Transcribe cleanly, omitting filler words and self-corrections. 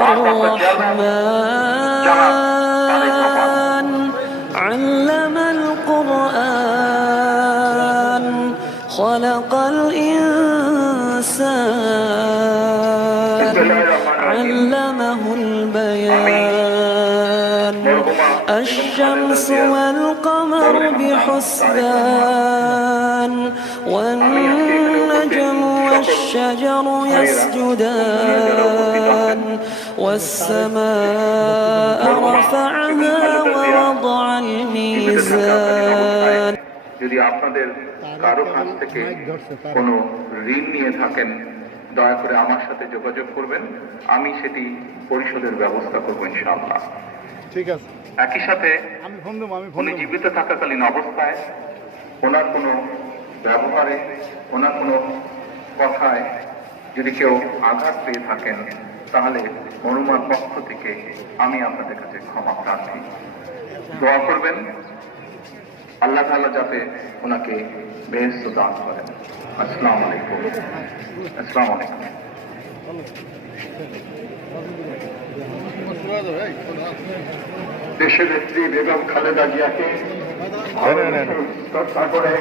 الرحمن علم القرآن خلق الإنسان علمه البيان الشمس والقمر بحسبان والنجم والشجر يسجدان والسماء رفعها ووضع الميزان যদি আপনাদের কারো কাছ থেকে কোনো ঋণ নিয়ে থাকেন দয়া করে আমার সাথে যোগাযোগ করবেন, আমি সেটি পরিশোধের ব্যবস্থা করবো ইনশাআল্লাহ। ঠিক আছে। একই সাথে উনি জীবিত থাকাকালীন অবস্থায় ওনার কোনো ব্যবহারে, ওনার কোনো কথায় যদি কেউ আঘাত পেয়ে থাকেন তাহলে মরুমার পক্ষ থেকে আমি আপনাদের কাছে ক্ষমা প্রার্থী। দোয়া করবেন আল্লাহ তাআলা যাতে ওনাকে বেহেশত দান করেন। আসসালামু আলাইকুম। আসসালামু আলাইকুম। দেশের নেত্রী বেগম খালেদা জিয়াকে শ্রদ্ধা করে